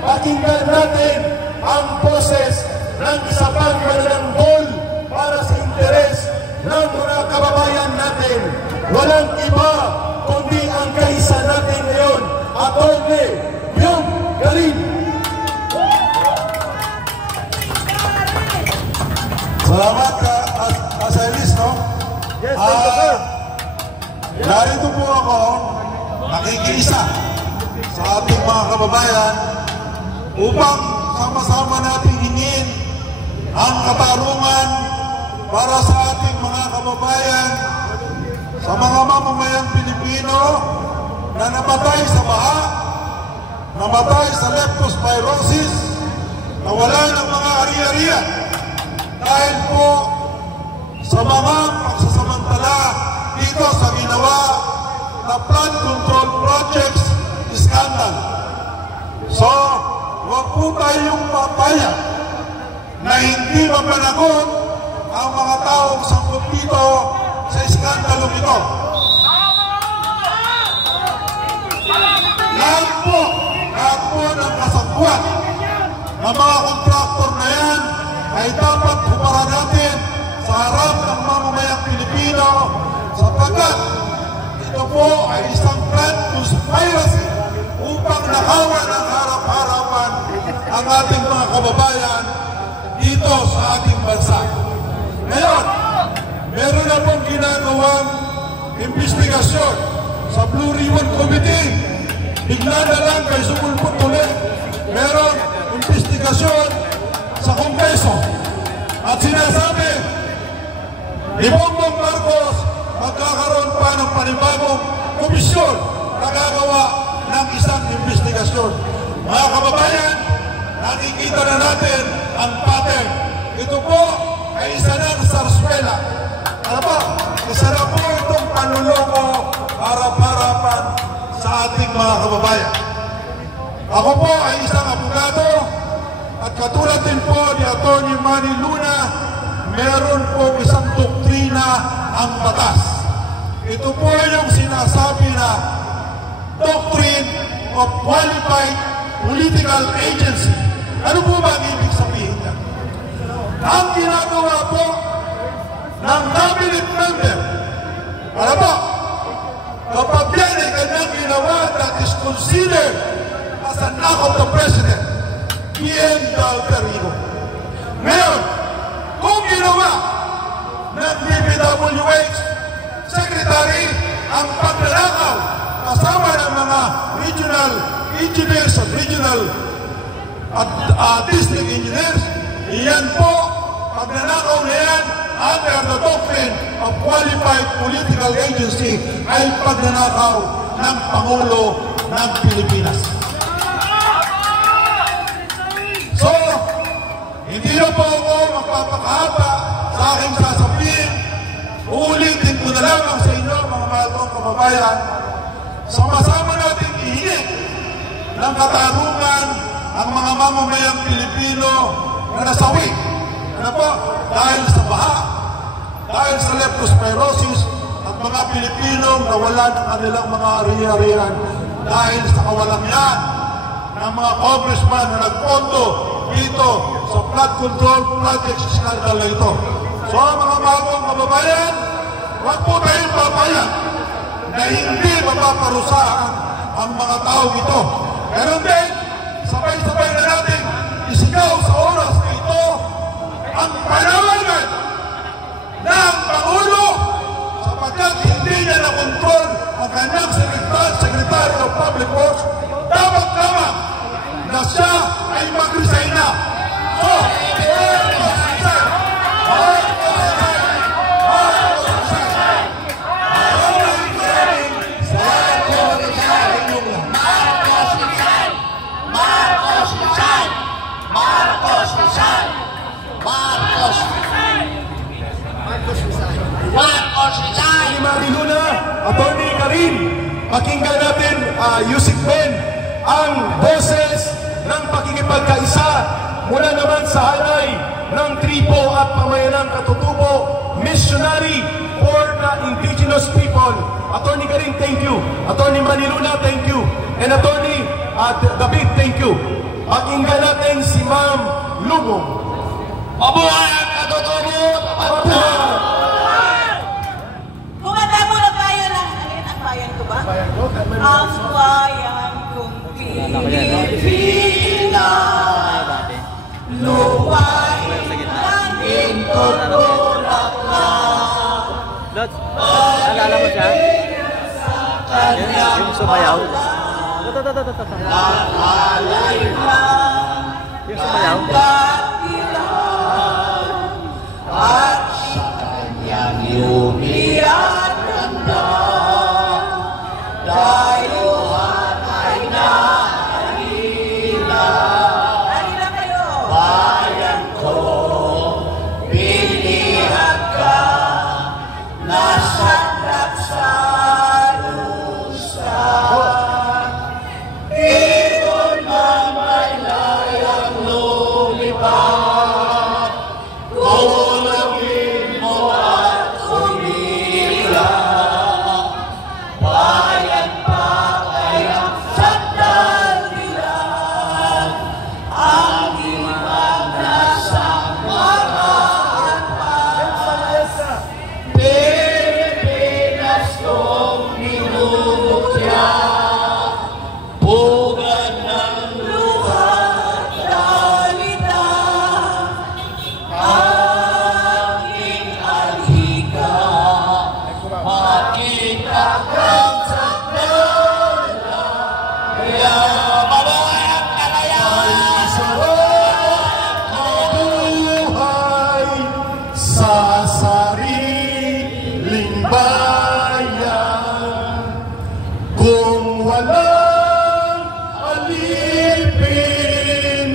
pakinggan natin ang boses ng isa pang manananggol para sa interes ng mga kababayan natin. Walang iba kundi ang kaisa natin ngayon, Atty. Myong Garin. Salamat Aselis, no? Yes, thank you, sir. Narito po ako, nakikiisa sa ating mga kababayan upang sama-sama natin hingin ang katarungan para sa ating mga kababayan, sa mga mamamayang Pilipino na namatay sa baha, namatay sa leptospirosis, nawala ng mga ari-arian dahil po sa mga pagsasamantala dito sa ginawa na flood control projects scandal. So, huwag po tayong papayag na hindi mapanagot ang mga taong sangkot dito sa iskandalong ito. Lahat po ng kasangkuhan ng mga kontraktor na yan ay dapat humarap natin sa harap ng mamamayang Pilipino sapagkat ito po ay isang plan conspiracy upang nakawan ng harap-harapan ang ating mga kababayan dito sa ating bansa. Ngayon, meron na pong ginagawang investigasyon sa Blue Ribbon Committee. Bigla na lang kay sumulpot ulit. Meron investigasyon sa Kongreso. At sinasabi, ni Bongbong Marcos magkakaroon pa ng panibagong komisyon na gagawa ng isang investigasyon. Mga kababayan, nakikita na natin ang pattern. Ito po ay isa ng sarswela. Ano po? Isa na po itong panuloko harap-harapan sa ating mga kababayan. Ako po ay isang abogado at katulad din po ni Atty. Manny Luna, meron po isang doktrina ang batas. Ito po yung sinasabi na Doctrine of Qualified Political Agency. Ano po ba ang ibig sabihin yan? Ang ginagawa po ng cabinet member, ano po? Kapag yan ay kanyang ginawa that is considered as an act of the President, PM Dalter Higo. Ngayon, kung ginawa ng DPWH Secretary ang pagnanakaw kasama ng mga regional engineers at regional district engineers, iyan po, pagnanakaw na yan under the doctrine of Qualified Political Agency ay pagnanakaw ng Pangulo ng Pilipinas. So, hindi na po ako magpapakahaba sa aking sasabihin. Uulitin ko na lamang sa inyo, mga mahal kong kababayan, sama-sama natin ihingi ng katarungan ang mga mamamayang Pilipino na nasawi. Ano po? Dahil sa baha, dahil sa leptospirosis, at mga Pilipinong nawalan ng kanilang mga ari-arian dahil sa kawalangan ng mga congressman na nagpondo dito sa flood control project scandal na ito. So mga bagong kababayan, huwag po tayong papayag na hindi mapaparusahan ang mga tao ito. Pero din, sabay-sabay na natin isigaw sa oras na ito ang panawagan ng Pangulo sapagkat hindi niya na-control ang kanyang Secretary of Public Works. Dapat naman na siya ay mag-resign na. So, Manny Luna, Atty. Garin, pakinggan natin, Yusik Ben, ang boses ng pakikipagkaisa mula naman sa halay ng tribo at pamayanang katutubo, missionary for the indigenous people. Atty. Garin, thank you. Atty. Manny Luna, thank you. And Atty. David, thank you. Pakinggan natin si Ma'am Lugong. Mabuhay ang katutubo! Kumanta muna tayo ng, alin ang bayan ko ba? Ang bayan kong Pilipinas, lupain langit ko't bulaklak. Lods, naalala mo siya? Yung sumayaw? Nakalay lang Yung sumayaw? at sa kanyang lumiyan ganda, dayuhan ay nahalila. Halila kayo! Bayan ko, pilihan ka, nasandap sa lusan. Ibon na may layang lumipad, tulungin mo at umiiyak. Bayan pa kayang sandalian, ang ibang nasa mga anpas. Pilipinas kong minumutya, pugad ng luha at dalita. Aking alhika, makita kang sakdala. Kaya mabuhay ang kalayaan! Mabuhay sa sariling bayan. Kung walang alipin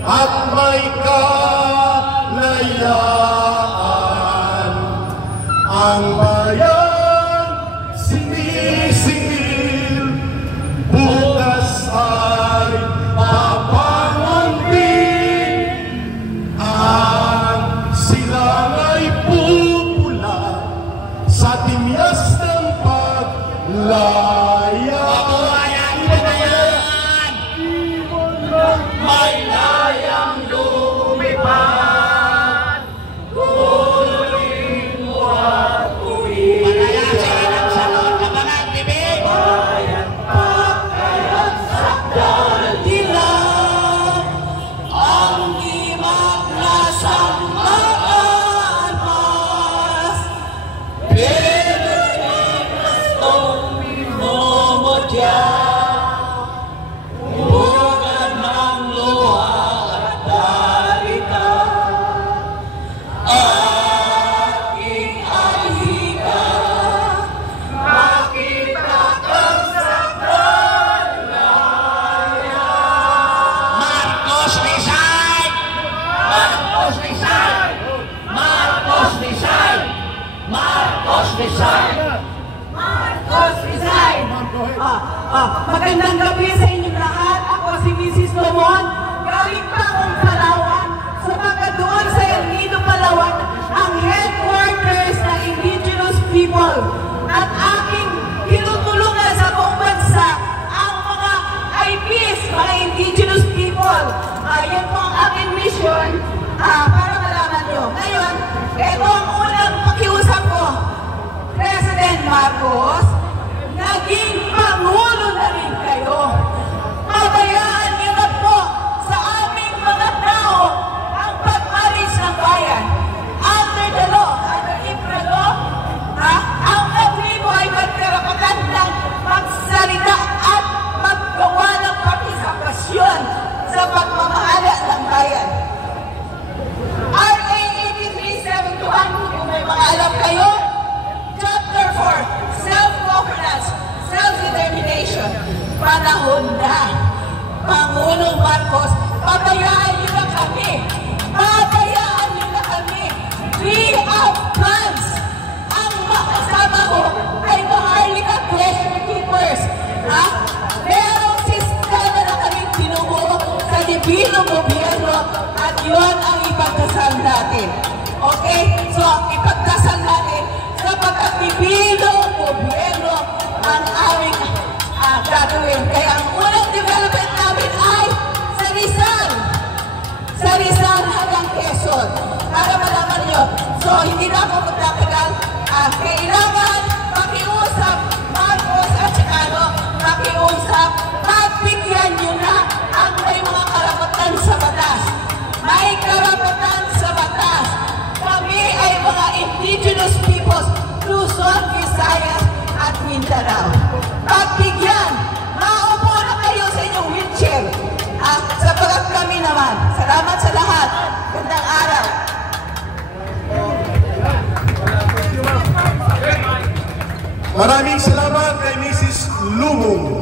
at may kalayaan, ang bayan sinisingil, bukas ay papangon din. Ang silang ay pupula sa timyas ng paglaya. Mabuhay ang kalayaan! May layang lumipad, tulungin mo at uwi. Patayasin ang salot ng mga bibig. Bayan pa kayang Sandalian, ang ibang nasa mga anpas. Pilipinas kong minumutya, pugad ng luha at dalita. Aking alhika, makita kang sakdalaya. Marcos Rizal! Marcos Rizal! Marcos Rizal! Marcos Rizal! Marcos Rizal! Magandang gabi sa inyong lahat. Ako si Mrs. Lomon. Galing pa akong Palawan. Sapagkat doon sa El Nido, Palawan, ang headquarters ng indigenous people. At aking tinutulungan sa buong bansa ang mga IPs, mga indigenous people. Yan po ang aking mission para malaman nyo. Ngayon, ito ang unang pakiusap ko. President Marcos, naging Pangulo na rin kayo. Pabayaan niyo na po sa aming mga tao ang pag-alis ng bayan. Under the law, under IPRA law, ang kabribo ay magkarapatan ng magsalita at maggawa ng partisipasyon sa pagmamahala ng bayan. RA 8371, kung may mga alam kayo, Chapter 4, Self-Governance, Self-Determination. Panahon na. Pangulong Marcos, pabayaan niyo na kami. Pabayaan niyo na kami. We have plans. Ang makasama ko ay Maharlika Treasure Keepers. Merong sistema na kami tinubuo sa dibinong gobyerno at yun ang ipagdasal natin. Okay? So, ipagdasal natin sapagkat dibinong gobyerno ang aming gagawin. Kaya ang unang development information para malaman nyo. So, hindi na ako magtatagal. Kailangan makiusap, Marcos at Chicano, makiusap, magbigyan nyo na ang may mga karapatan sa batas. May karapatan sa batas. Kami ay mga indigenous peoples, Luzon, Visayas at Mindanao. Pagbigyan, maupo na kayo sa inyong wheelchair. Sapagat kami naman. Salamat sa lahat. Gandang araw. Maraming salamat kay Mrs. Lumong.